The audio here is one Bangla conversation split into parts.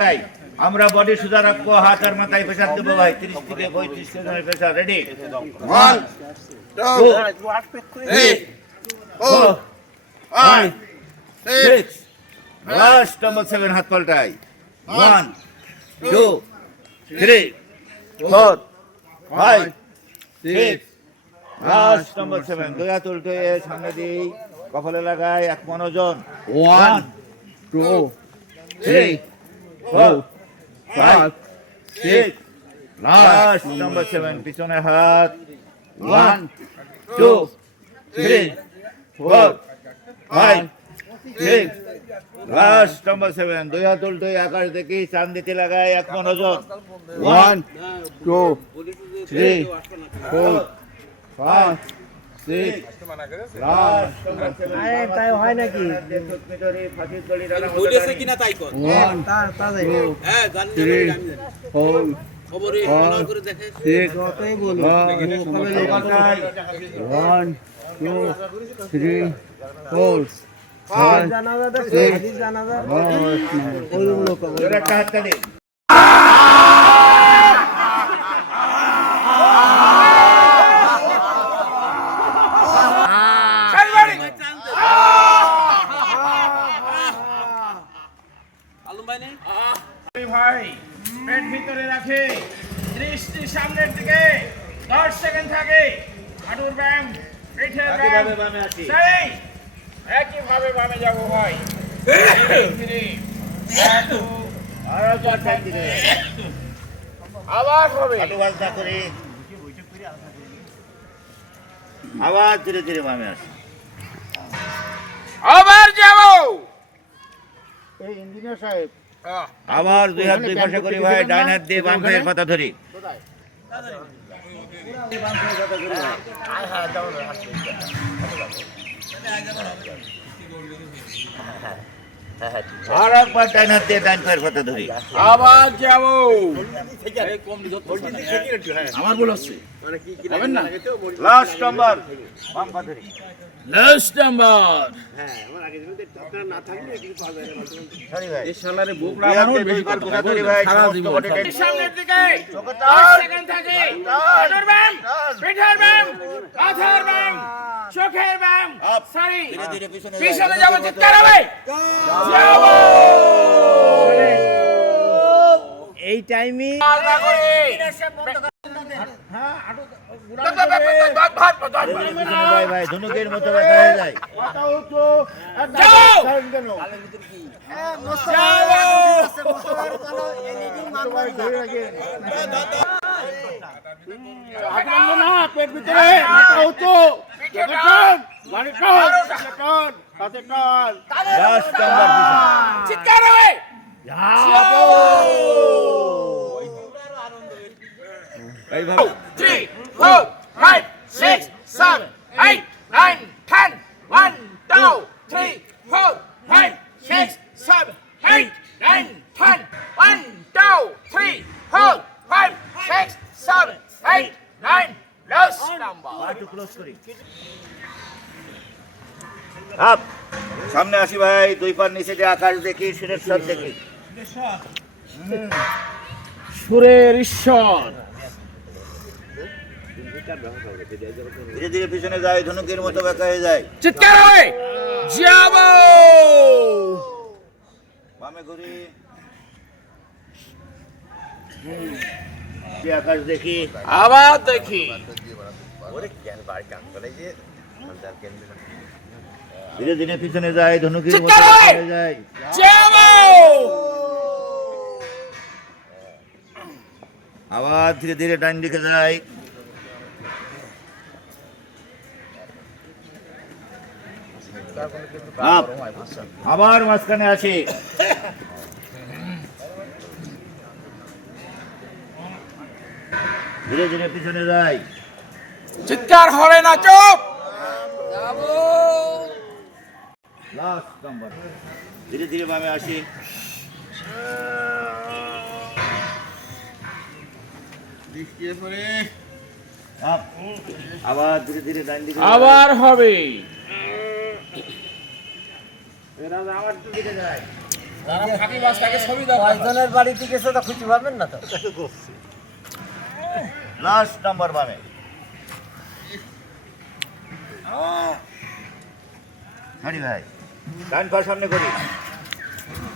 তাই আমরা বডি সোজা রাখবো, হাত আর মাথায় প্রেসার দেবো ভাই 30 থেকে 35 second pressure ready 1 2 3 4 5 6 last number 7 হাত পাল্টাই 1 2 3 4 5 6 লাস্ট নাম্বার 7 দুই হাত উল্টে সামনে দিই কপালে লাগাই এক মন ওজন 1 2 3 4 5 6 লাস্ট নাম্বার 7 পিছনে হাত 1 2 3 4 5 6 লাস্ট নাম্বার 7 দুই হাত উল্টো আকাশ দেখি চাঁদ দিতে লাগাই এক মন ওজন 1 2 3 4 5 6 লাস্ট নাম্বার 7 আরে তাই হয় নাকি মিটারে ফাঁসির দড়ি রাখা বলেছে কিনা তাই কর 1 হ্যাঁ জানি 4 খবরে ভালো করে দেখে 6 যতই বলো 1 2 3 4 5 জানাজা দেখো হাদিস জানাজা ওইগুলো কবে জোরে একটা হাত তালি আলম ভাই নেই ভাই পেট ভিতরে রাখে দৃষ্টি সামনের দিকে 10 সেকেন্ড থাকে হাঁটুর ব্যায়াম পিঠের ব্যায়াম একইভাবে বামে আসি সেই একইভাবে বামে যাবো ভাই ধীরে আর একবার টাইম দিলে আবার হবে হাঁটু বালতা করে আবার ধীরে ধীরে বামে আসি আবার যাবো এই ইঞ্জিনিয়ার সাহেব আবার দুই হাত দুই পাশে করি ভাই ডান হাত দিয়ে বাম পায়ের পাতা ধরি আর একবার ডান হাত দিয়ে ডান পায়ের পাতা ধরি আবার যাবো আমার বল হচ্ছে হবেন না লাস্ট নাম্বার বাম পা ধরি লাস্ট নাম্বার সরি ভাই এই শালারে বুক দুই হাত লাগানোর দিয়ে দুই বেশি পার কথা পাতা ধরি ভাই সারা সমস্ত জীবন body tension। সামনের দিকে চোখে 10 টান, সেকেন্ড থাকে টান, হাঁটুর ব্যায়াম টান। পিঠের ব্যায়াম মাথার ব্যায়াম চোখের ব্যায়াম আপ। সরি ধীরে ধীরে পিছনে পিছনে যাবো চিৎকার হবে যাবো এই টাইমে ভাই ভাই ধনুকের মতো ব্যথা হয়ে যায় লাস্ট নাম্বার চিৎকার হবে এইভাবে 3 4 5 6 7 8 9 10 1 2 3 4 5 6 7 8 9 10 1 2 3 4 5 6 7 8 9 last number একটু ক্লোজ করি আপ সামনে আসি ভাই দুই পার নিচে যে আকাশ দেখি সুরের সব দেখি সুরের ঈশ্বর ধীরে ধীরে পিছনে যায় ধনুকের মতো ব্যথা হয়ে যায় চিৎকার হবে যাবো বামে ঘুরি যে আকাশ দেখি আবার দেখি ধীরে ধীরে পিছনে যায় ধনুকের মতো চিৎকার ব্যথা হয়! হয়ে যায় যাবো আবার ধীরে ধীরে ডান দিকে যায় আপ। আবার মাঝখানে আসি ধীরে ধীরে পিছনে যায় চিৎকার হবে না চুপ লাস্ট নাম্বার ধীরে ধীরে বামে আসি আপ। আবার ধীরে ধীরে ডান দিকে যায়। আবার হবে এরা আবার দিকে যায় ফাঁকি বাস তাকে ছবি দাও কয়জনের বাড়িতে গেছে তো খুঁজে পাবেন না তো। লাস্ট নাম্বার বামে হাঁড়ি ভাই ডান পা সামনে করি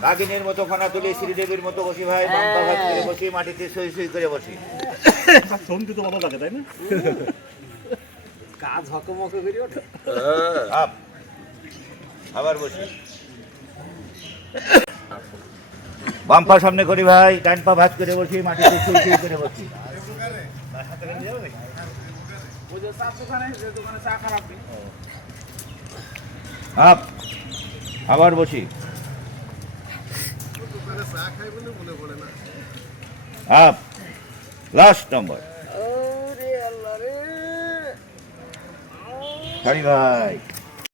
কাগিনীর মতো ফানা তুলে শ্রীদেবীর মতো বসি ভাই বাম পা ভাত করে বসি মাটিতে সই সই করে বসি কাজ হকমকে করি ওঠে। আপ আবার বসি বাম পা সামনে করি ভাই ডান পা ভাত করে বসি মাটিতে সই সই করে বসি ওই যে চার দোকানে যে দোকানে চা খারাপ নেই আপ আবার বসি আপ লাস্ট নম্বর ওরে আল্লাহ রে। হাঁড়ি ভাই